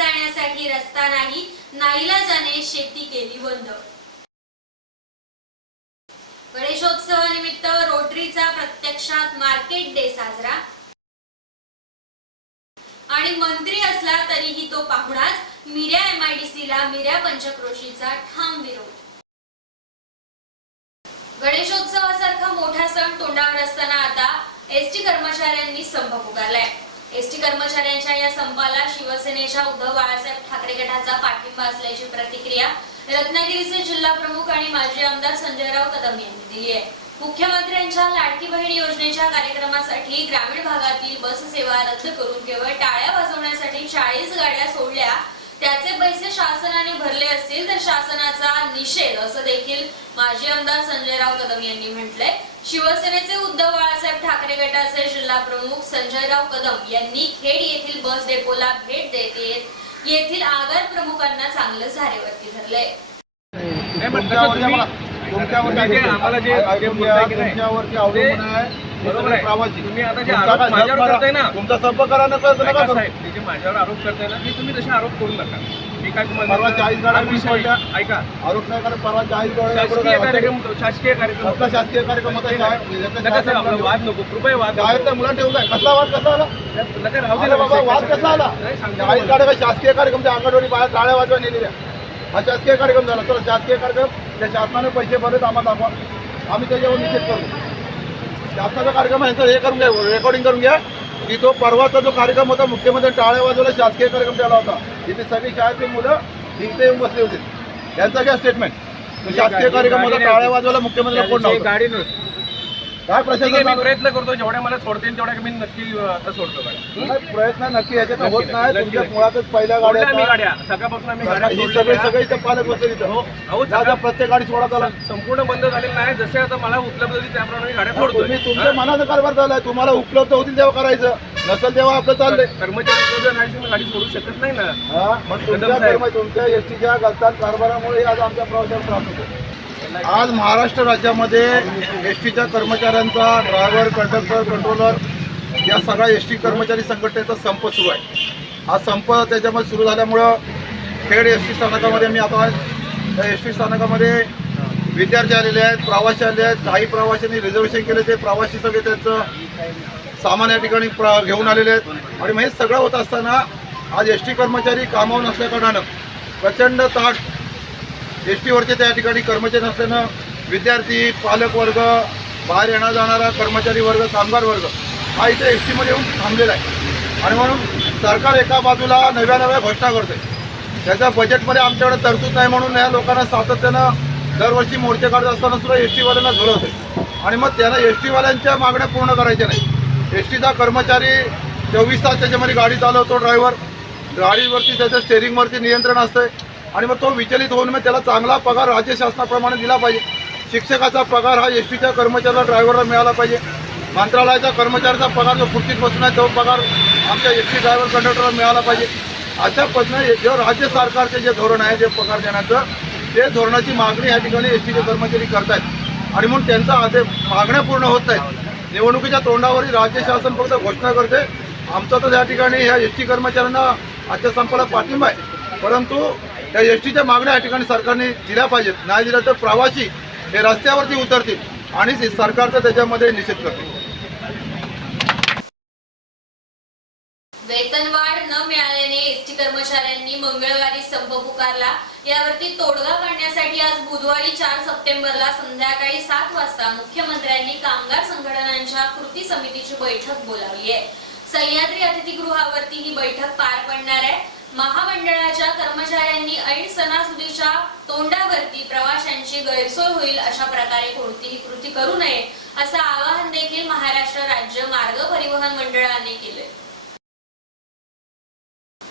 जाण्यासाठी रस्ता नाही नाईलाजाने शेती केली बंद. गणेशोत्सवानिमित्त रोटरीचा प्रत्यक्षात मार्केट डे साजरा. आणि मंत्री असला तरीही तो पाहुणाच मिऱ्या एमआयडीसी ला मिऱ्या पंचक्रोशीचा ठाम विरोध. गणेशोत्सवासारखा मोठा सण तोंडावर असताना आता एसटी कर्मचाऱ्यांनी संभ पुकारलाय. एसटी कर्मचाऱ्यांच्या या संपाला शिवसेनेच्या उद्धव बाळासाहेब ठाकरे गटाचा पाठिंबा असल्याची प्रतिक्रिया रत्नागिरीचे जिल्हा प्रमुख आणि माजी आमदार संजयराव कदम यांनी दिली आहे. मुख्यमंत्र्यांच्या लाडकी बहीण योजनेच्या कार्यक्रमासाठी ग्रामीण भागातील बस सेवा रद्द करून केवळ टाळ्या वाजवण्यासाठी चाळीस गाड्या सोडल्या त्याचे पैसे शासनाने भरले असतील तर शासनाचा निषेध असं देखील माजी आमदार संजयराव कदम यांनी म्हटलंय. शिवसेनेचे उद्धव बाळासाहेब ठाकरे गटाचे जिल्हा प्रमुख संजयराव कदम यांनी खेड येथील बस डेपोला भेट देत. येत येथील आगार प्रमुखांना चांगलं झारेवरती धरलंय. आम्हाला- जे बरोबर आहे. तुम्ही आता जे तुमचा आरोप माझ्यावर संप करताय ना, करा. तुमचा संप करा नका नका ऐका करू. साहेब, जे माझ्यावर आरोप करताय ना ते तुम्ही तसे आरोप करू नका मी काय तुम्हाला परवा चाळीस गाड्या. ऐका आरोप नाही परवा डोळे शासकीय कार्यक्रम होतो, शासकीय कार्यक्रम आपला होतो. शासकीय कार्यक्रम होता साहेब. याच्यात नका साहेब, आपला काय वाद नको कृपया वाद. काय कसला वाद कसा आला नका राहू बाबा. वाद कसा आला चाळीस. गाड्या शासकीय कार्यक्रम त्या अंगणवाडी बाहेर टाळ्या वाजवा नेलेल्या हा शासकीय कार्यक्रम झाला तर शासकीय कार्यक्रम त्या शासनाने पैसे भरलेत आम्हाला दाखवा आम्ही त्याच्यावर निषेध करू शासनाचा कार्यक्रम आहे यांचं हे करून घ्या रेकॉर्डिंग करून घ्या. की तो परवाचा जो कार्यक्रम होता मुख्यमंत्री टाळ्या वाजवला शासकीय कार्यक्रम ठेवला होता. तिथे सगळी शाळेतली मुलं इथे येऊन बसली होती. त्यांचं काय स्टेटमेंट शासकीय कार्यक्रम होता टाळ्या वाजवला मुख्यमंत्री कोण नव्हता गाडी नव्हती. काय ठीक आहे, मी प्रयत्न करतो जेवढ्या मला सोडता येईल तेवढ्या मी नक्की आता सोडतो नाही, प्रयत्न नक्की याच्यात होत नाही नक्की, तुमच्या नक्की. मुळातच पहिल्या गाड्या सोडल्या मी. गाड्या सकाळपासून आम्ही गाड्या ही सोडलेल्या. सगळी पालक बसले हो अहो प्रत्येक गाडी सोडा त्याला संपूर्ण बंद झालेलं नाही जसे आता मला उपलब्ध होती त्याप्रमाणे मी गाड्या सोडतोय तुम्ही तुमच्या? मनाचा कारभार झालाय तुम्हाला उपलब्ध होतील तेव्हा करायचं नसेल तेव्हा आपलं चाललंय कर्मचारी उपलब्ध नाही तर मी गाडी सोडू शकत नाही ना हा मग तुमच्या कदम साहेब. कर्म- तुमच्या एसटीच्या कारभारामुळे आज आमच्या प्रवाशाला त्रास होतो आज महाराष्ट्र राज्यामध्ये एस टीच्या कर्मचाऱ्यांचा ड्रायव्हर कंडक्टर कंट्रोलर या सगळ्या एस टी कर्मचारी संघटनेचा संप सुरू आहे. हा संप त्याच्यामध्ये सुरू झाल्यामुळं खेड एस टी स्थानकामध्ये मी आता त्या एस टी स्थानकामध्ये विद्यार्थी आलेले आहेत प्रवासी आले आहेत. काही प्रवाशांनी रिझर्वेशन केले ते प्रवासी सगळे त्यांचं सामान या ठिकाणी प्र घेऊन आलेले आहेत. आणि मग हे सगळं होत असताना आज एस टी कर्मचारी कामावर नसल्याकारणानं प्रचंड ताट एस टीवरचे त्या ठिकाणी कर्मचारी नसल्यानं विद्यार्थी पालक वर्ग बाहेर येणार जाणारा कर्मचारी वर्ग कामगार वर्ग हा इथे एस टीमध्ये येऊन थांबलेला आहे. आणि म्हणून सरकार एका बाजूला नव्या नव्या घोषणा करते त्याच्या बजेटमध्ये आमच्याकडे तरतूद नाही म्हणून या लोकांना सातत्यानं दरवर्षी मोर्चे काढत असताना सुद्धा एस टीवाल्यांना घडवते आणि मग त्यांना एस टीवाल्यांच्या मागण्या पूर्ण करायच्या नाही एस टीचा कर्मचारी चोवीस तास त्याच्यामध्ये गाडी चालवतो ड्रायव्हर गाडीवरती त्याच्या स्टेरिंगवरती नियंत्रण असतं आणि मग तो विचलित होऊन मग त्याला चांगला पगार राज्य शासनाप्रमाणे दिला पाहिजे. शिक्षकाचा पगार हा एस टीच्या कर्मचाऱ्याला ड्रायव्हरला मिळाला पाहिजे. मंत्रालयाचा कर्मचाऱ्याचा पगार जो खुर्चीत बसून आहे तो पगार आमच्या एस टी ड्रायव्हर कंडक्टरला मिळाला पाहिजे. अशा पद्धतीने जे राज्य सरकारचे जे धोरण आहे जे पगार देण्याचं ते धोरणाची मागणी या ठिकाणी एस टीचे कर्मचारी करत आहेत आणि म्हणून त्यांचा आदेश मागण्या पूर्ण होत नाहीत. निवडणुकीच्या तोंडावरही राज्य शासन फक्त घोषणा करते. आमचा तर या ठिकाणी ह्या एस टी कर्मचाऱ्यांना आजच्या संपाला पाठिंबा आहे. परंतु त्या एस टीच्या मागण्या या ठिकाणी सरकारने दिल्या पाहिजेत. नाही दिल्या तर प्रवासी हे रस्त्यावरती उतरतील आणि सरकारचा त्याच्यामध्ये निषेध करतील. वेतनवाढ न मिळाल्याने एसटी कर्मचाऱ्यांनी मंगळवारी संप पुकारला. यावरती तोडगा काढण्यासाठी आज बुधवारी चार सप्टेंबरला संध्याकाळी सात वाजता मुख्यमंत्र्यांनी कामगार संघटनांच्या कृती समितीची बैठक बोलावली आहे. सह्याद्री अतिथीगृहावरती ही बैठक पार पडणार आहे. महामंडळाच्या कर्मचाऱ्यांनी ऐन सणासुदीच्या तोंडावरती प्रवाशांची गैरसोय होईल अशा प्रकारे कोणतीही कृती करू नये असं आवाहन देखील महाराष्ट्र राज्य मार्ग परिवहन मंडळाने केले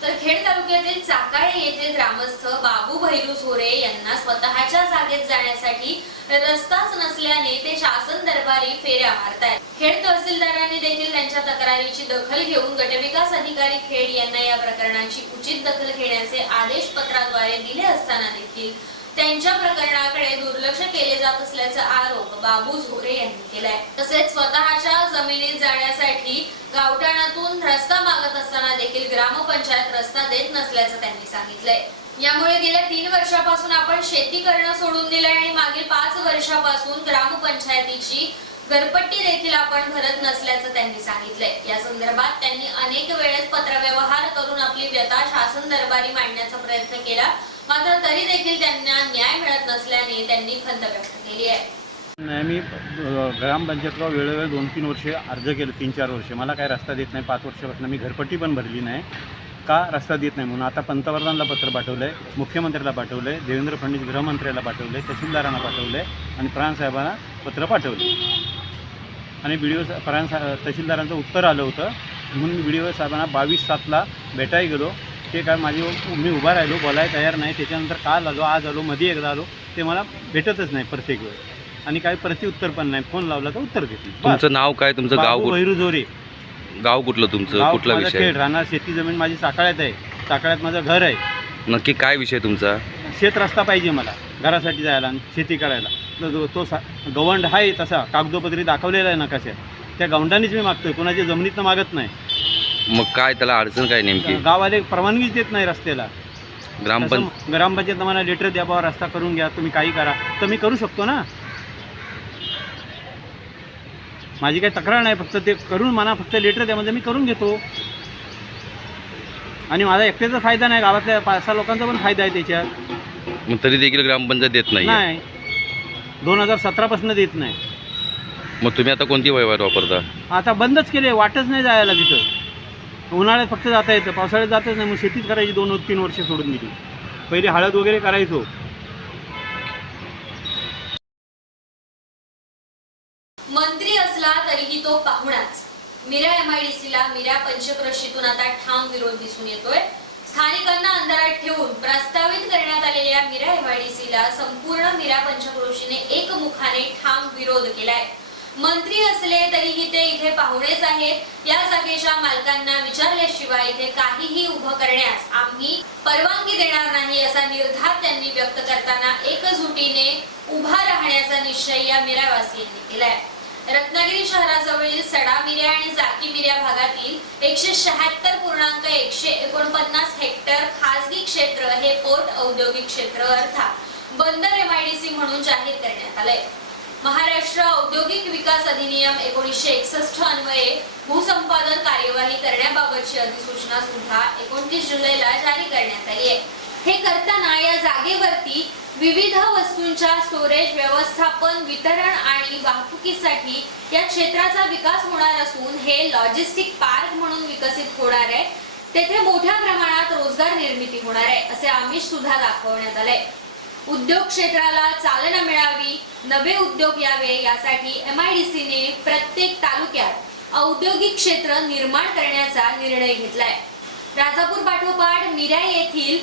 तर खेड तालुक्यातील चाकाळे येथील ग्रामस्थ बाबू भैरू सोरे यांना स्वतःच्या जागेत जाण्यासाठी रस्ताच नसल्याने ते शासन दरबारी फेऱ्या मारतायत. खेड तहसीलदारांनी देखील त्यांच्या तक्रारीची दखल घेऊन गटविकास अधिकारी खेड यांना या प्रकरणाची उचित दखल घेण्याचे आदेश पत्राद्वारे दिले असताना देखील त्यांच्या प्रकरणाकडे दुर्लक्ष केले जात असल्याचा आरोप बाबू झोरे यांनी केलाय. तसेच स्वतःच्या जमिनीत जाण्यासाठी गावठाणातून रस्ता मागत असताना देखील ग्रामपंचायत रस्ता देत नसल्याचं त्यांनी सांगितलंय. यामुळे गेल्या तीन वर्षापासून आपण शेती करणं सोडून दिलंय आणि मागील पाच वर्षापासून ग्रामपंचायतीची घरपट्टी देखील आपण भरत नसल्याचं त्यांनी सांगितलंय. या संदर्भात त्यांनी अनेक वेळेस पत्रव्यवहार करून आपली व्यथा शासन दरबारी मांडण्याचा प्रयत्न केला. मात्र तरी देखील त्यांना न्याय मिळत नसल्याने त्यांनी खंत व्यक्त केली आहे. नाही मी ग्रामपंचायतला वेळोवेळी दोन तीन वर्षे अर्ज केले तीन चार वर्षे. मला काय रस्ता देत नाही. पाच वर्षापासून मी घरपट्टी पण भरली नाही. का रस्ता देत नाही म्हणून? आता पंतप्रधानाला पत्र पाठवलं आहे मुख्यमंत्र्याला पाठवलं आहे देवेंद्र फडणवीस गृहमंत्र्याला पाठवलं आहे तहसीलदारांना पाठवलं आहे आणि प्राणसाहेबांना पत्र पाठवले आणि बी डी ओ प्राण तहसीलदारांचं उत्तर आलं होतं. म्हणून मी बी डी ओ साहेबांना बावीस सातला भेटायला गेलो. ते काय माझी मी उभा राहिलो बोलायला तयार नाही. त्याच्यानंतर काल आलो आज आलो मध्ये एकदा आलो. ते मला भेटतच नाही प्रत्येक वेळ आणि काही प्रतिउत्तर पण नाही. फोन लावला तर उत्तर बस. तुमचं नाव काय? तुमचं गाव भैरू जोरे. गाव कुठलं तुमचं? कुठला विषय? राहणार शेती जमीन माझी साकाळ्यात आहे. साकाळ्यात माझं घर आहे. नक्की काय विषय तुमचा? शेत रस्ता पाहिजे मला घरासाठी जायला आणि शेती करायला. तर तो- सा गवंड आहे तसा. कागदोपत्री दाखवलेला आहे नकाशात त्या गवंडानेच मी मागतोय. कोणाच्या जमिनीतनं मागत नाही. मग काय त्याला अडचण काय नेमकी? गाववाले परवानगीच देत नाही रस्त्याला. ग्रामपंच तसं ग्रामपंचायत मला लेटर द्या बाबा रस्ता करून घ्या तुम्ही काही करा. तर मी करू शकतो ना? माझी काही तक्रार नाही फक्त ते करून मला फक्त लेटर द्या म्हणजे मी करून घेतो. आणि माझा एकट्याचा फायदा नाही गावातल्या पाच सहा लोकांचा पण फायदा आहे त्याच्यात. मग तरी देखील ग्रामपंचायत देत नाही नाही. दोन हजार सतरापासून देत नाही. मग तुम्ही आता कोणती व्यवहार वापरता? आता बंदच केले वाटच नाही जायला तिथं. उन्हाळ्यात फक्त जाता येतं पावसाळ्यात जातच नाही मग शेतीच करायची दोन तीन वर्ष सोडून दिली. पहिले हळद वगैरे करायचो. मंत्री असला तरीही तो पाहुणाच. मिरा एमआयडीसीला मिरा पंचक्रोशीतून आता ठाम विरोध दिसून येतोय. स्थानिकांना अंधारात ठेवून प्रस्तावित करण्यात आलेल्या मिरा एमआयडीसीला संपूर्ण मिरा पंचक्रोशीने एकमुखाने ठाम विरोध केलाय. मंत्री असले तरीही ते इथे पाहुणेच आहेत. या जागेच्या मालकांना विचारल्याशिवाय इथे काहीही उभं करण्यास आम्ही परवानगी देणार नाही असा निर्धार त्यांनी व्यक्त करताना एकजुटीने उभा राहण्याचा निश्चय या मिरावासियांनी केलाय. रत्नागिरी शहराजवळील सडा मिऱ्या आणि जाकी मिऱ्या भागातील एकशे शहात्तर पूर्णांक एकशे एकोणपन्नास हेक्टर खासगी क्षेत्र हे पोर्ट औद्योगिक क्षेत्र अर्थात बंदर एमआयडीसी म्हणून जाहीर करण्यात आलंय. महाराष्ट्र औद्योगिक विकास अधिनियम एकोणीसशे एकसष्ट अन्वये भूसंपादन कार्यवाही करण्याबाबतची अधिसूचना सुद्धा एकोणतीस जुलैला जारी करण्यात आली आहे. हे करताना या जागेवरती विविध वस्तूंच्या स्टोरेज व्यवस्थापन वितरण आणि वाहतुकीसाठी या क्षेत्राचा विकास होणार असून हे लॉजिस्टिक पार्क म्हणून विकसित होणार आहे. तेथे मोठ्या प्रमाणात रोजगार निर्मिती होणार आहे असे आमिष सुद्धा दाखवण्यात आले उद्योग क्षेत्राला चालना मिळावी नवे उद्योग यावे यासाठी एम आय डी सीने प्रत्येक तालुक्यात औद्योगिक क्षेत्र निर्माण करण्याचा निर्णय घेतलाय. राजापूर पाठोपाठ मिऱ्या येथील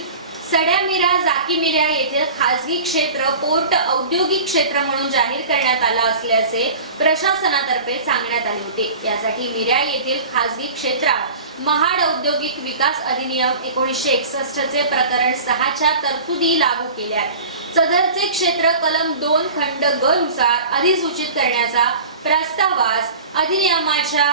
सड्या मिरा जाकी मिऱ्या येथील खासगी क्षेत्र पोर्ट औद्योगिक क्षेत्र म्हणून जाहीर करण्यात आला असल्याचे प्रशासनातर्फे सांगण्यात आले होते. यासाठी मिऱ्या येथील खासगी क्षेत्रात महाड औद्योगिक विकास अधिनियम एकोणीसशे एकसष्टचे प्रकरण सहाच्या तरतुदी लागू केल्या सदरचे क्षेत्र कलम दोन खंड ग नुसार अधिसूचित करण्याचा प्रस्तावास अधिनियमाच्या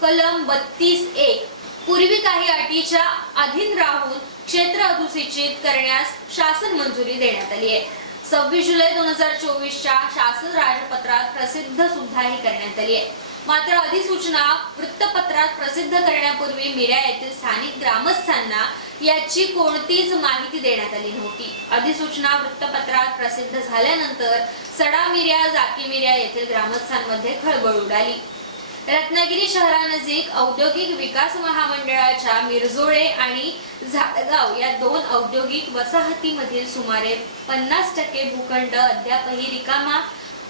कलम बत्तीस एक पूर्वी काही अटीच्या अधीन राहून क्षेत्र अधिसूचित करण्यास शासन मंजुरी देण्यात आली आहे. सव्वीस जुलै दोन हजार चोवीसच्या शासन राजपत्रात प्रसिद्ध सुद्धा ही करण्यात आली आहे. मात्र अधिसूचना वृत्तपत्रात प्रसिद्ध करण्यापूर्वी मिऱ्या येथील स्थानिक ग्रामस्थांना याची कोणतीच माहिती देण्यात आली नव्हती. अधिसूचना वृत्तपत्रात प्रसिद्ध झाल्यानंतर सडा मिऱ्या जाकी मिऱ्या येथील ग्रामस्थांमध्ये खळबळ उडाली. रत्नागिरी शहरानजीक औद्योगिक विकास महामंडळाच्या मिरजोळे आणि झाडगाव या दोन औद्योगिक वसाहतीमधील सुमारे पन्नास टक्के भूखंड अद्यापही रिकामा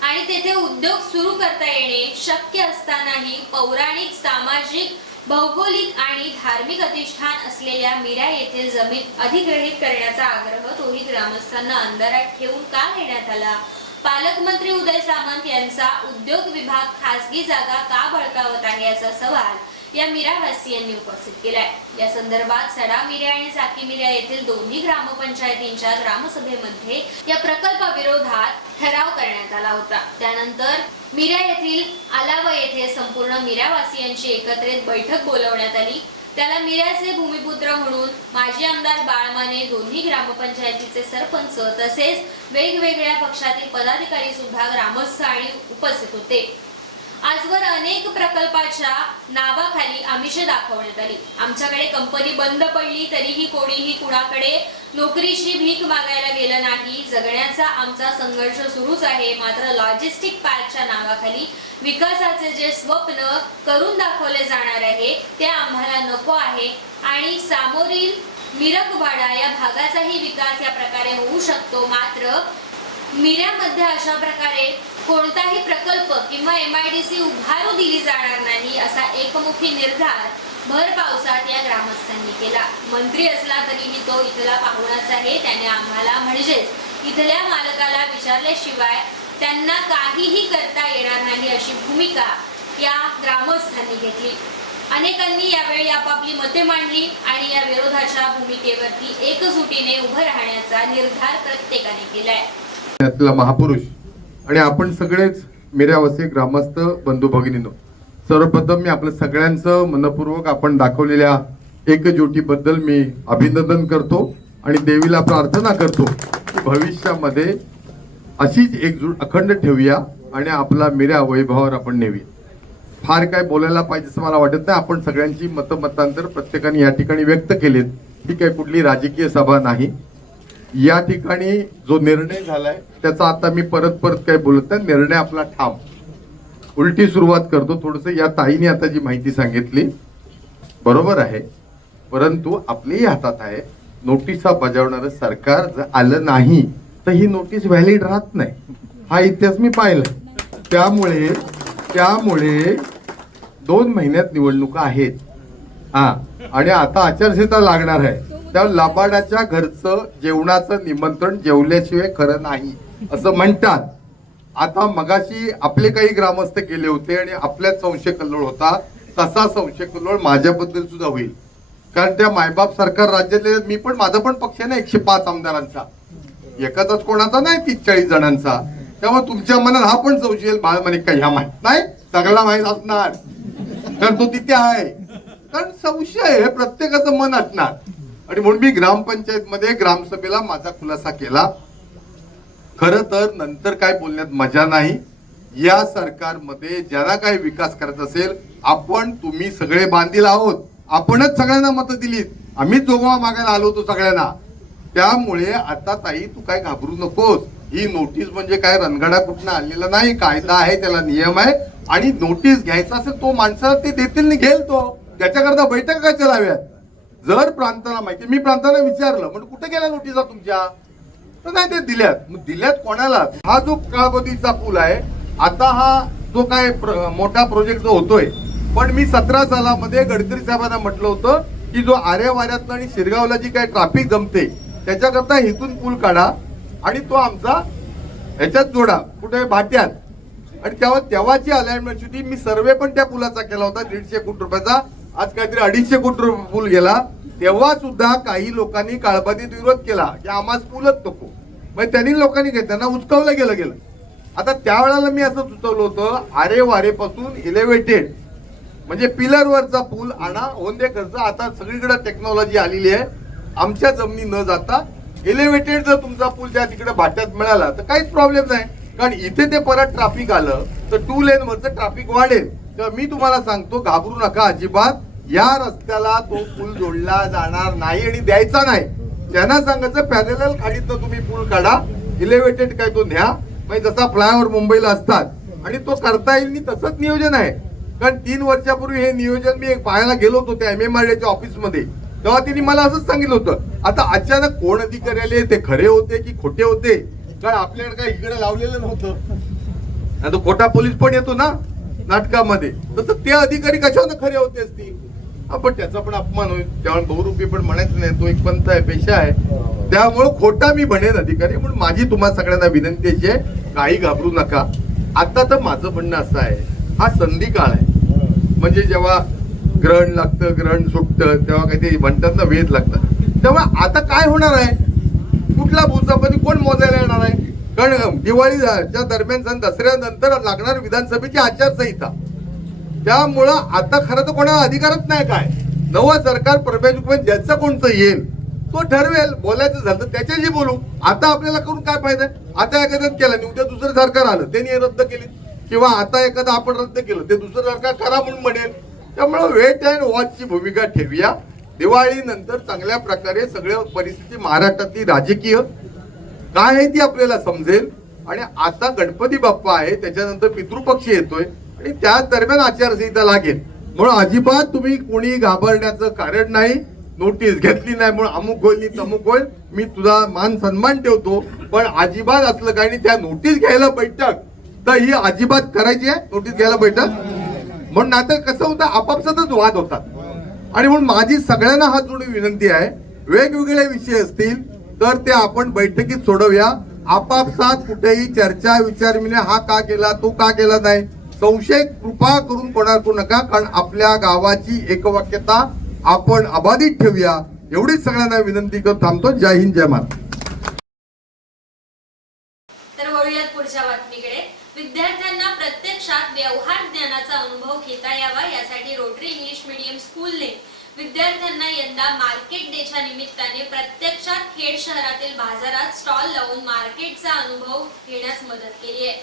आणि तेथे उद्योग सुरू करता येणे शक्य असतानाही पौराणिक सामाजिक भौगोलिक आणि धार्मिक अधिष्ठान असलेल्या मीरा येथील जमीन अधिग्रहित करण्याचा आग्रह तोही ग्रामस्थांना अंधारात ठेवून का घेण्यात आला? पालकमंत्री उदय सामंत यांचा उद्योग विभाग खासगी जागा का बळकावत आहे याचा सवाल या मीरावासियांनी उपस्थित केलाय. या संदर्भात सडा मिऱ्या आणि साकी मिऱ्या येथील दोन्ही ग्रामपंचायतींच्या ग्रामसभेमध्ये या प्रकल्पाविरोधात ठराव करण्यात आला होता. त्यानंतर मिऱ्या येथील आलावा येथे संपूर्ण मिऱ्यावासियांची एकत्रित बैठक बोलवण्यात आली. त्याला मिऱ्याचे भूमिपुत्र म्हणून माजी आमदार बाळमाने दोन्ही ग्रामपंचायतीचे सरपंच तसेच वेगवेगळ्या पक्षातील पदाधिकारी सुद्धा ग्रामस्थ आणि उपस्थित होते. आजवर अनेक प्रकल्पाच्या नावाखाली आमिषे दाखवण्यात आली. आमच्याकडे कंपनी बंद पडली तरीही कोणीही कुणाकडे नोकरीची भीक मागायला गेलं नाही. जगण्याचा आमचा संघर्ष सुरूच आहे. मात्र लॉजिस्टिक पार्कच्या नावाखाली विकासाचे जे स्वप्न करून दाखवले जाणार आहे ते आम्हाला नको आहे. आणि सामोरील मिरकवाडा या भागाचाही विकास या प्रकारे होऊ शकतो. मात्र मिऱ्यामध्ये अशा प्रकारे कोणताही प्रकल्प किंवा एम आय डी सी उभारू दिली जाणार नाही असा एकमुखी निर्धार भर पावसात या ग्रामस्थांनी केला. मंत्री असला तरीही तो इथला पाहुणाच आहे त्याने आम्हाला म्हणजेच इथल्या मालकाला विचारल्याशिवाय त्यांना काहीही करता येणार नाही अशी भूमिका या ग्रामस्थांनी घेतली. अनेकांनी यावेळी आपापली मते मांडली आणि या विरोधाच्या भूमिकेवरती एकजुटीने उभं राहण्याचा निर्धार प्रत्येकाने केलाय. त्यातला महापुरुष. आणि आपण सगळेच मेऱ्यावासी ग्रामस्थ बंधू भगिनीनो सर्वप्रथम मी आपलं सगळ्यांचं मनपूर्वक आपण दाखवलेल्या एकजुटीबद्दल मी अभिनंदन करतो आणि देवीला प्रार्थना करतो की भविष्यामध्ये अशीच एकजूट अखंड ठेवूया आणि आपला मेऱ्या वैभवावर आपण नेऊया. फार काय बोलायला पाहिजे असं मला वाटत नाही. आपण सगळ्यांची मतमतांतर प्रत्येकाने या ठिकाणी व्यक्त केलेत. ही काही कुठली राजकीय सभा नाही. या ठिकाणी जो निर्णय झालाय त्याचा आता मी परत परत काही बोलत नाही. निर्णय आपला ठाम. उलटी सुरुवात करतो थोडस. या ताईने आता जी माहिती सांगितली बरोबर आहे. परंतु आपल्याही हातात आहे नोटिसा बजावणारं सरकार जर आलं नाही तर ही नोटीस व्हॅलिड राहत नाही. हा इतिहास मी पाहिला त्यामुळे त्यामुळे दोन महिन्यात निवडणुका आहेत. हा आणि आता आचारसंहिता लागणार आहे. त्या लबाडाच्या घरचं जेवणाचं निमंत्रण जेवल्याशिवाय खरं नाही. असं म्हणतात. आता मगाशी आपले काही ग्रामस्थ गेले होते आणि आपल्याच संशय कल्लोळ होता. तसा संशय कल्लोळ माझ्याबद्दल सुद्धा होईल. कारण त्या मायबाप सरकार राज्यातले मी पण माझा पण पक्ष आहे ना एकशे पाच आमदारांचा. एकाचाच कोणाचा नाही तीस चाळीस जणांचा. त्यामुळे तुमच्या मनात हा पण संशय बाळ म्हणे काही ह्या माहीत नाही सगळा माहीत असणार. तर तो तिथे आहे. कारण संशय हे प्रत्येकाचं मन असणार. आणि म्हणून मी ग्रामपंचायतमध्ये ग्रामसभेला माझा खुलासा केला. खर तर नंतर काय बोलण्यात मजा नाही. या सरकारमध्ये ज्यांना काही विकास करायचा असेल आपण तुम्ही सगळे बांधील आहोत. आपणच सगळ्यांना मतं दिलीत. आम्हीच जोगवा मागायला आलो होतो सगळ्यांना. त्यामुळे आता ताई तू काय घाबरू नकोस. ही नोटीस म्हणजे काय रणगाडा कुठनं आणलेला नाही कायदा आहे त्याला नियम आहे. आणि नोटीस घ्यायचा असेल तो माणसाला ते देतील आणि घेईल तो. त्याच्याकरता बैठक काय चलाव्यात जर प्रांताला माहिती मी प्रांताला विचारलं म्हणजे कुठे गेल्या नोटिसा तुमच्या? तर नाही ते दिल्यात. मग दिल्यात कोणाला? हा जो काळबदीचा पूल आहे आता हा जो काय प्र- मोठा प्रोजेक्ट जो होतोय पण मी सतरा सालामध्ये गडकरी साहेबांना म्हटलं होतं की जो आर्यावाऱ्यातनं आणि शिरगावला जी काय ट्रॅफिक जमते त्याच्याकरता इथून पूल काढा आणि तो आमचा ह्याच्यात जोडा कुठे भाट्यात. आणि तेव्हा तेव्हाची अलाइनमेंट होती. मी सर्वे पण त्या पुलाचा केला होता. दीडशे कोटी रुपयाचा. आज काहीतरी अडीचशे कोटी रुपये पूल गेला. तेव्हा सुद्धा काही लोकांनी काळबादीत विरोध केला की आम्हाला पूलच नको. मग त्यांनी लोकांनी काय त्यांना उचकवलं गेलं गेलं. आता त्यावेळेला मी असं सुचवलं होतं आरे वारेपासून इलेव्हेटेड म्हणजे पिलरवरचा पूल आणा ओंदे खर्च आता सगळीकडे टेक्नॉलॉजी आलेली आहे. आमच्या जमिनी न जाता एलिव्हेटेड जर तुमचा पूल त्या तिकडे भाट्यात मिळाला तर काहीच प्रॉब्लेम नाही. कारण इथे ते परत ट्रॅफिक आलं तर टू लेनवरचं ट्राफिक ट्रॅफिक वाढेल. तर मी तुम्हाला सांगतो घाबरू नका अजिबात. या रस्त्याला तो पूल जोडला जाणार नाही आणि द्यायचा नाही. त्यांना सांगायचं पॅरेल खाडीतनं तुम्ही पूल काढा इलेव्हेटेड काय तो न्या. म्हणजे जसा फ्लायओव्हर मुंबईला असतात. आणि तो करता येईल तसंच नियोजन आहे. कारण तीन वर्षापूर्वी हे नियोजन मी एक पाहायला गेलो होतो त्या एम एम आर ऑफिसमध्ये. तेव्हा तिने मला असंच सांगितलं होतं आता अचानक कोण अधिकारी आले? ते खरे होते की खोटे होते? कारण आपल्याकडे काय इकडे लावलेलं नव्हतं? आता खोटा पोलीस पण येतो ना नाटकामध्ये. तसं ते अधिकारी कशावर खरे होते असतील? आपण त्याचा पण अपमान होईल. त्यामुळे बहुरूपी पण म्हणायचं नाही तो एक पंथ आहे पेशा आहे. त्यामुळं खोटा मी म्हणेन अधिकारी म्हणून माझी तुम्हा सगळ्यांना विनंती अशी आहे काही घाबरू नका. आता तर माझं म्हणणं असं आहे हा संधी काळ आहे. म्हणजे जेव्हा ग्रहण लागतं ग्रहण सुटतं तेव्हा काहीतरी म्हणतात ना वेध लागतं. तेव्हा आता काय होणार आहे? कुठला भूतापती कोण मोजायला येणार आहे? कारण दिवाळीच्या दरम्यान सण दसऱ्यानंतर लागणार विधानसभेची आचारसंहिता. त्यामुळं आता खरं तर कोणाला अधिकारच नाही काय. नवं सरकार परमेश्वर ज्याचं कोणतं येईल तो ठरवेल बोलायचं झालं तर त्याच्याशी बोलू. आता आपल्याला करून काय फायदा आहे? आता एखाद्यात केलं आणि उद्या दुसरं सरकार आलं त्यांनी रद्द केली. किंवा आता एखादं आपण रद्द केलं ते दुसरं सरकार करा म्हणून म्हणेल. त्यामुळं वेट अँड वॉचची भूमिका ठेवूया. दिवाळीनंतर चांगल्या प्रकारे सगळ्या परिस्थिती महाराष्ट्रातली राजकीय काय आहे ती आपल्याला समजेल. आणि आता गणपती बाप्पा आहे त्याच्यानंतर पितृपक्ष येतोय. आणि त्या दरम्यान आचारसंहिता लागेल. म्हणून अजिबात तुम्ही कोणी घाबरण्याचं कारण नाही नोटीस घेतली नाही म्हणून अमुक होईल नी तमुक होईल मी तुझा मान सन्मान ठेवतो. पण अजिबात असलं काही नाही त्या नोटीस घ्यायला बैठक. तर ही अजिबात करायची आहे नोटीस घ्यायला बैठक. म्हणून नाहीतर कसं होतं आपापसातच वाद होतात. आणि म्हणून माझी सगळ्यांना हात जोडून विनंती आहे वेगवेगळे विषय असतील तर ते आपण बैठकीत सोडवूया. आपापसात कुठेही चर्चा विचार हा का केला तो का केला नाही संशय कृपा करून कोणा करू नका कारण आपल्या गावाची एकवाक्यता आपण अबाधित ठेवूया. एवढीच सगळ्यांना विनंती करत थांबतो. जय हिंद जय महाराज तर वळूयात पुढच्या बातमीकडे. विद्यार्थ्यांना प्रत्यक्षात व्यवहार ज्ञानाचा अनुभव घेता यावा यासाठी रोटरी इंग्लिश मीडियम स्कूलने विद्यार्थ्यांना यंदा मार्केट डेच्या निमित्ताने प्रत्यक्षात खेड शहरातील बाजारात स्टॉल लावून मार्केटचा अनुभव घेण्यास मदत केली आहे.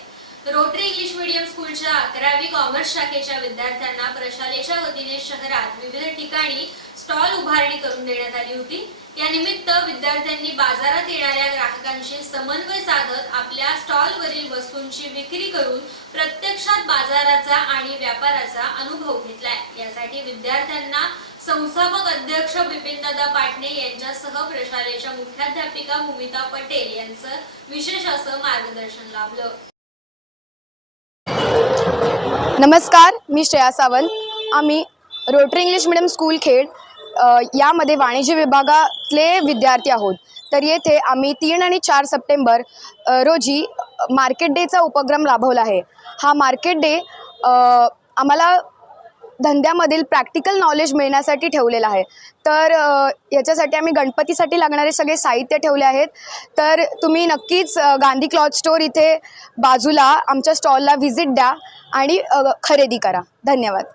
रोटरी इंग्लिश मीडियम स्कूलच्या अकरावी कॉमर्स शाखेच्या विद्यार्थ्यांना प्रशालेच्या वतीने शहरात विविध ठिकाणी स्टॉल उभारणी करून देण्यात आली होती. या निमित्त विद्यार्थ्यांनी बाजारात येणाऱ्या ग्राहकांशी समन्वय साधत आपल्या स्टॉलवरील वस्तूंची विक्री करून प्रत्यक्षात बाजाराचा आणि व्यापाराचा अनुभव घेतलाय. यासाठी विद्यार्थ्यांना संस्थापक अध्यक्ष बिपिनदादा पाटणे यांच्यासह प्रशालेच्या मुख्याध्यापिका भूमिता पटेल यांचं विशेष असं मार्गदर्शन लाभलं. नमस्कार मी श्रेया सावंत. आम्ही Rotary English medium school Khed यामध्ये वाणिज्य विभागातले विद्यार्थी आहोत. तर येथे आम्ही तीन आणि चार सप्टेंबर रोजी मार्केट डेचा उपक्रम राबवला आहे. हा मार्केट डे आम्हाला धंद्यामधील प्रॅक्टिकल नॉलेज मिळण्यासाठी ठेवलेला आहे. तर याच्यासाठी आम्ही गणपतीसाठी लागणारे सगळे साहित्य ठेवले आहेत. तर तुम्ही नक्कीच गांधी क्लॉथ स्टोअर इथे बाजूला आमच्या स्टॉलला व्हिजिट द्या. आणि खरेदी करा. धन्यवाद.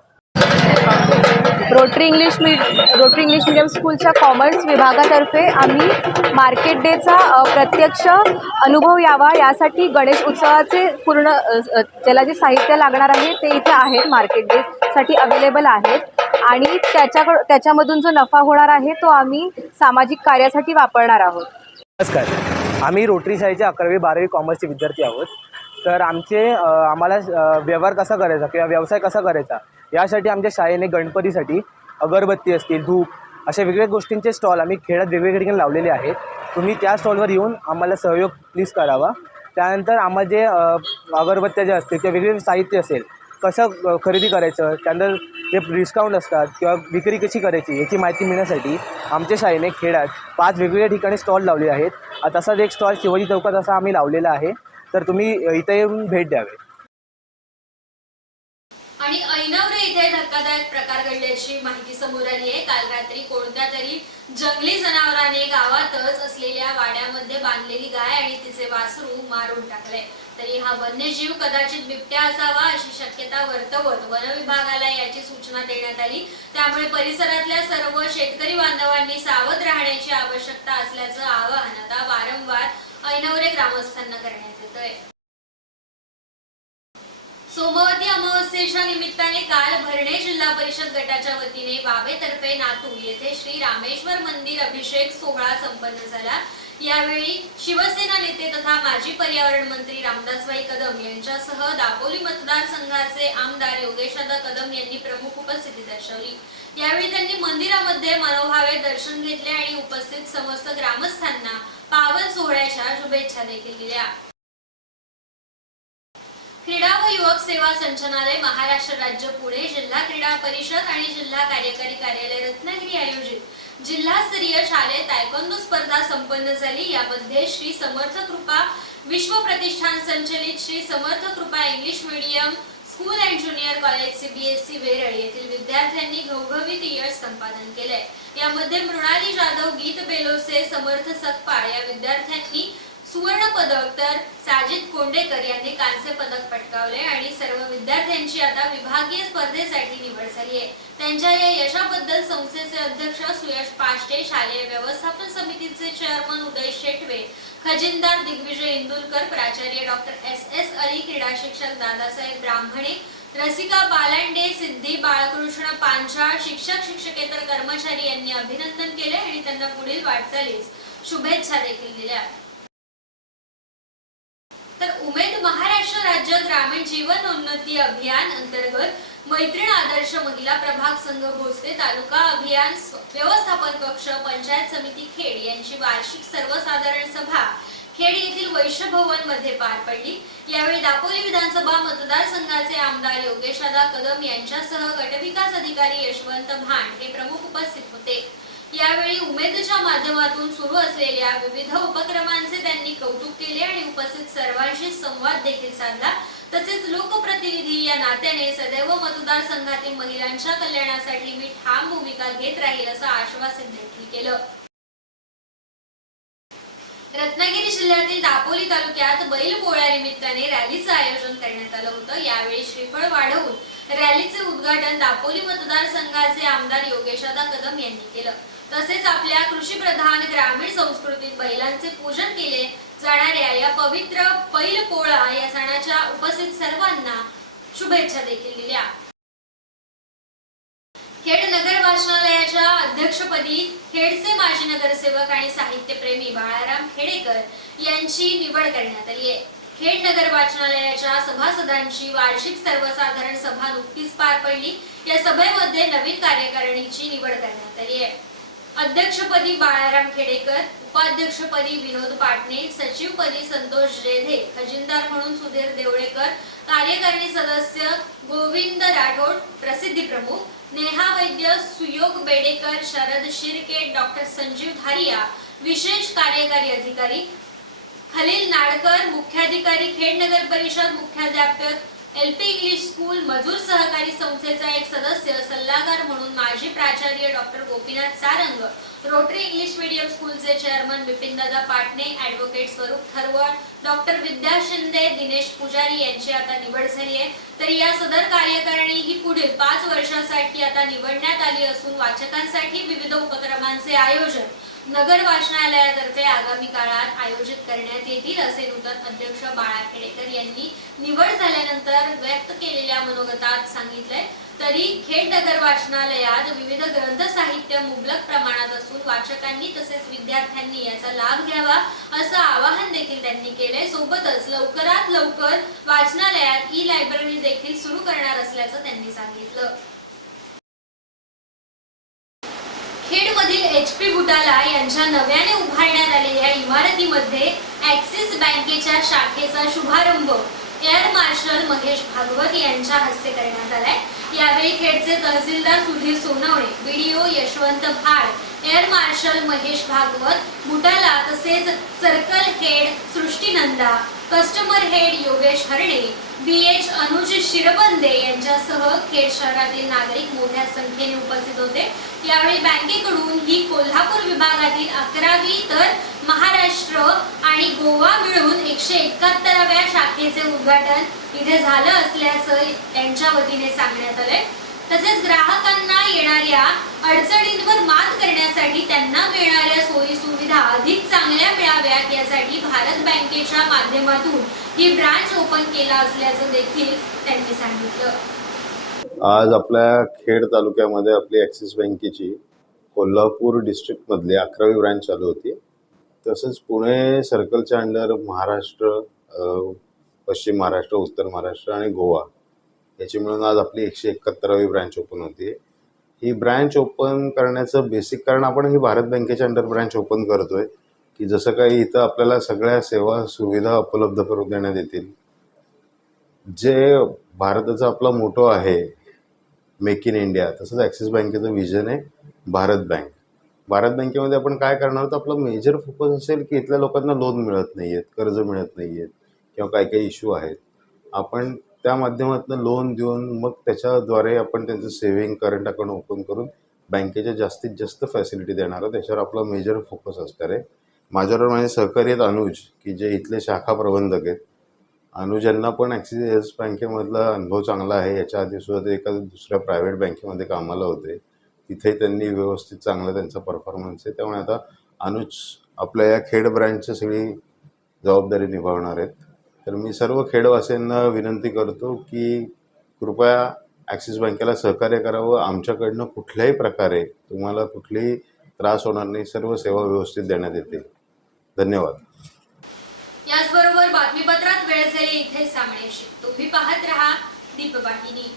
रोटरी इंग्लिश मी रोटरी इंग्लिश मिडियम स्कूलच्या कॉमर्स विभागातर्फे आम्ही मार्केट डेचा प्रत्यक्ष अनुभव यावा. यासाठी गणेश उत्सवाचे पूर्ण ज्याला जे साहित्य लागणार आहे ते इथे आहेत. मार्केट डेसाठी अवेलेबल आहेत. आणि त्याच्याकड त्याच्यामधून जो नफा होणार आहे तो आम्ही सामाजिक कार्यासाठी वापरणार आहोत. नमस्कार. आम्ही रोटरी शाळेचे अकरावी बारावी कॉमर्सचे विद्यार्थी आहोत. तर आमचे आम्हाला व्यवहार कसा करायचा किंवा व्यवसाय कसा करायचा यासाठी आमच्या शाळेने गणपतीसाठी अगरबत्ती असतील धूप अशा वेगवेगळ्या गोष्टींचे स्टॉल आम्ही खेळात वेगवेगळ्या ठिकाणी लावलेले आहेत. तुम्ही त्या स्टॉलवर येऊन आम्हाला सहयोग प्लीज करावा. त्यानंतर आम्हाला जे अगरबत्त्या ज्या असतील किंवा वेगवेगळे साहित्य असेल कसं खरेदी करायचं त्यानंतर जे डिस्काउंट असतात किंवा विक्री कशी करायची याची माहिती मिळण्यासाठी आमच्या शाळेने खेळात पाच वेगवेगळ्या ठिकाणी स्टॉल लावले आहेत. तसाच एक स्टॉल शिवाजी चौकात असा आम्ही लावलेला आहे. तर तुम्ही इथे येऊन भेट द्यावे. आणि ऐनवरे इथे धक्कादायक प्रकार घडल्याची माहिती समोर आली आहे. काल रात्री कोणत्या तरी जंगली जनावराने गावातच असलेल्या वाड्यामध्ये बांधलेली गाय आणि तिचे वासरू मारून टाकले. तरी हा वन्यजीव कदाचित बिबट्या असावा अशी शक्यता वर्तवत वन विभागाला याची सूचना देण्यात आली. त्यामुळे परिसरातल्या सर्व शेतकरी बांधवांनी सावध राहण्याची आवश्यकता असल्याचं आवाहन आता वारंवार ऐनवरे ग्रामस्थांना करण्यात येतंय. सोमवती अमावस्येच्या निमित्ताने काल भरणे जिल्हा परिषद गटाच्या वतीने वावेतर्फे नातू येथे श्री रामेश्वर मंदिर अभिषेक सोहळा संपन्न झाला. यावेळी शिवसेना नेते तथा माजी पर्यावरण मंत्री रामदासभाई कदम यांच्यासह दापोली मतदारसंघाचे आमदार योगेशदा कदम यांनी प्रमुख उपस्थिती दर्शवली. यावेळी त्यांनी मंदिरामध्ये मनोभावे दर्शन घेतले आणि उपस्थित समस्त ग्रामस्थांना पावन सोहळ्याच्या शुभेच्छा देखील दिल्या. क्रीडा व युवक सेवा संचालनालय महाराष्ट्र राज्य पुणे जिल्हा क्रीडा परिषद आणि जिल्हा कार्यकारी कार्यालय रत्नागिरी आयोजित. जिल्हास्तरीय शालेय तायकोंदो स्पर्धा संपन्न झाली. यामध्ये श्री समर्थ कृपा विश्व प्रतिष्ठान संचलित. Shri Samarth Krupa English medium school and junior college CBSE Veral येथील विद्यार्थ्यांनी घवघवीत यश संपादन केलंय. यामध्ये मृणाली जाधव गीत बेलोसे समर्थ सकपाळ या विद्यार्थ्यांनी सुवर्ण पदक तर साजिद कोंडेकर यांनी कांस्य पदक पटकावले आणि सर्व विद्यार्थ्यांची आता विभागीय स्पर्धेसाठी निवड झाली आहे. त्यांच्या या यशाबद्दल संस्थेचे अध्यक्ष सुयश पाष्टे शालेय व्यवस्थापन समितीचे चेअरमन उदय शेटवे खजिनदार दिग्विजय इंदुलकर प्राचार्य डॉक्टर एस. एस. अली क्रीडा शिक्षक दादासाहेब ब्राह्मणे रसिका बालांडे सिद्धी बाळकृष्ण पांचाळ शिक्षक शिक्षकेतर कर्मचारी यांनी अभिनंदन केले आणि त्यांना पुढील वाटचालीस शुभेच्छा देखील दिल्या. तर उमेद महाराष्ट्र राज्य ग्रामीण जीवन उन्नती अभियान अंतर्गत मैत्रीण आदर्श महिला प्रभाग संघ भोसले तालुका अभियान व्यवस्थापन कक्ष पंचायत समिती खेड यांची वार्षिक सर्वसाधारण सभा खेड येथील वैश्य भवनमध्ये पार पडली. यावेळी दापोली विधानसभा मतदारसंघाचे आमदार योगेशदा कदम यांच्यासह गटविकास अधिकारी यशवंत भांड हे प्रमुख उपस्थित होते. यावेळी उमेदच्या माध्यमातून सुरू असलेल्या विविध उपक्रमांचे त्यांनी कौतुक केले आणि उपस्थित सर्वांशी संवाद देखील साधला. तसेच लोकप्रतिनिधी या नात्याने सदैव मतदारसंघातील महिलांच्या कल्याणासाठी मी ठाम भूमिका घेत राहील असं आश्वासन देखील केलं. रत्नागिरी जिल्ह्यातील दापोली तालुक्यात बैल पोळ्या निमित्ताने रॅलीचं आयोजन करण्यात आलं होतं. यावेळी श्रीफळ वाढवून रॅलीचे उद्घाटन दापोली मतदारसंघाचे आमदार योगेशादा कदम यांनी केलं. तसेच आपल्या कृषी प्रधान ग्रामीण संस्कृतीत बैलांचे पूजन केले जाणाऱ्या या पवित्र पैल पोळा या सणाच्या उपस्थित सर्वांना शुभेच्छा देखील दिल्या. खेड नगर वाचनालयाच्या अध्यक्षपदी खेडचे माजी नगरसेवक आणि साहित्यप्रेमी बाळाराम खेडेकर यांची निवड करण्यात आली आहे. खेड नगर वाचनालयाच्या सभासदांची वार्षिक सर्वसाधारण सभा नुकतीच पार पडली. या सभेमध्ये नवीन कार्यकारिणीची निवड करण्यात आली आहे. अध्यक्षपदी बाळाराम खेडेकर उपाध्यक्षपदी विनोद पाटणे सचिवपदी संतोष जेधे खजिनदार म्हणून सुधीर देवळेकर कार्यकारिणी सदस्य गोविंद राठोड प्रसिद्धी प्रमुख नेहा वैद्य सुयोग बेडेकर शरद शिर्के डॉक्टर संजीव धारिया विशेष कार्यकारी अधिकारी खलील नाडकर मुख्याधिकारी खेड नगर परिषद मुख्याध्यापक एल पी इंग्लिश स्कूल मजूर सहकारी संस्थेचा एक सदस्य सल्लागार म्हणून माजी प्राचार्य doctor Gopinath Sarang Rotary English medium स्कूलचे chairman Bipindada Patne advocate Swarup Tharwad doctor Vidya Shinde Dinesh Pujari यांची आता निवड झाली आहे. तर या सदर कार्यकारिणी ही पुढील पाच वर्षांसाठी आता निवडण्यात आली असून वाचकांसाठी विविध उपक्रमांचे आयोजन नगर वाचनालयातर्फे आगामी काळात आयोजित करण्यात येतील असे नूतन अध्यक्ष बाळा खेडेकर यांनी निवड झाल्यानंतर व्यक्त केलेल्या मनोगतात सांगितलंय. तरी खेड नगर वाचनालयात विविध ग्रंथ साहित्य मुबलक प्रमाणात असून वाचकांनी तसेच विद्यार्थ्यांनी याचा लाभ घ्यावा असं आवाहन देखील त्यांनी केलंय. सोबतच लवकरात लवकर वाचनालयात ई लायब्ररी देखील सुरू करणार असल्याचं त्यांनी सांगितलं. एच पी बुटाला यांच्या नव्याने उभारण्यात आलेल्या इमारतीमध्ये ऍक्सिस बँकेच्या शाखेचा शुभारंभ एअर मार्शल महेश भागवत यांच्या हस्ते करण्यात आलाय. यावेळी खेडचे तहसीलदार Sudhir Sonawane BDO Yashwant Bhad air marshal Mahesh Bhagwat Butala तसेच circle head Srushtinanda customer head Yogesh Harne B H Anuj Shirbande यांच्यासह खेड शहरातील नागरिक मोठ्या संख्येने उपस्थित होते. यावेळी बँकेकडून ही कोल्हापूर विभागातील अकरावी तर महाराष्ट्र आणि गोवा मिळून एकशे एकाहत्तराव्या शाखेचे उद्घाटन इथे झालं असल्याचं त्यांच्या वतीने सांगण्यात आलंय. तसेच ग्राहकांना येणाऱ्या अडचणींवर मात करण्यासाठी त्यांना मिळणाऱ्या सोयी सुविधा अधिक चांगल्या मिळाव्यात यासाठी भारत बँकेच्या माध्यमातून ही ब्रांच ओपन केला असल्याचं देखील त्यांनी सांगितलं. आज आपल्या खेड तालुक्यामध्ये आपली ॲक्सिस बँकेची कोल्हापूर डिस्ट्रिक्टमधली अकरावी ब्रँच चालू होती. तसंच पुणे सर्कलच्या अंडर महाराष्ट्र पश्चिम महाराष्ट्र उत्तर महाराष्ट्र आणि गोवा याची मिळून आज आपली एकशे एकाहत्तरावी ब्रँच ओपन होती. ही ब्रँच ओपन करण्याचं बेसिक कारण आपण ही भारत बँकेच्या अंडर ब्रँच ओपन करतोय की जसं काही इथं आपल्याला सगळ्या सेवा सुविधा उपलब्ध करून देण्यात येतील. जे भारताचा आपला मोटो आहे मेक इन इंडिया तसंच ॲक्सिस बँकेचं विजन आहे भारत बँक भारत बँकेमध्ये आपण काय करणार तर आपला मेजर फोकस असेल की इथल्या लोकांना लोन मिळत नाही आहेत कर्ज मिळत नाही आहेत किंवा काही काही इश्यू आहेत. आपण त्या माध्यमातून लोन देऊन मग त्याच्याद्वारे आपण त्यांचं सेव्हिंग करंट अकाउंट ओपन करून बँकेच्या जास्तीत जास्त फॅसिलिटी देणार आहोत. त्याच्यावर आपला मेजर फोकस असणार आहे. माझ्याबरोबर माझे सहकारी आहेत अनुज की जे इथले शाखा प्रबंधक आहेत. अनुज यांना पण ॲक्सिस बँकेमधला अनुभव चांगला आहे. याच्या आधी सुद्धा ते एका दुसऱ्या प्रायव्हेट बँकेमध्ये कामाला होते. तिथे त्यांनी व्यवस्थित चांगला त्यांचा परफॉर्मन्स आहे. त्यामुळे आता अनुज आपल्या या खेड ब्रँचची सगळी जबाबदारी निभावणार आहेत. तर मी सर्व खेडवासियांना विनंती करतो की कृपया ॲक्सिस बँकेला सहकार्य करावं. आमच्याकडनं कुठल्याही प्रकारे तुम्हाला कुठलीही त्रास होणार नाही. सर्व सेवा व्यवस्थित देण्यात येतील धन्यवाद. याचबरोबर बातमीपत्रात वेळ झाली इथे सामनेशी तुम्ही पाहत रहा दीपवाहिनी.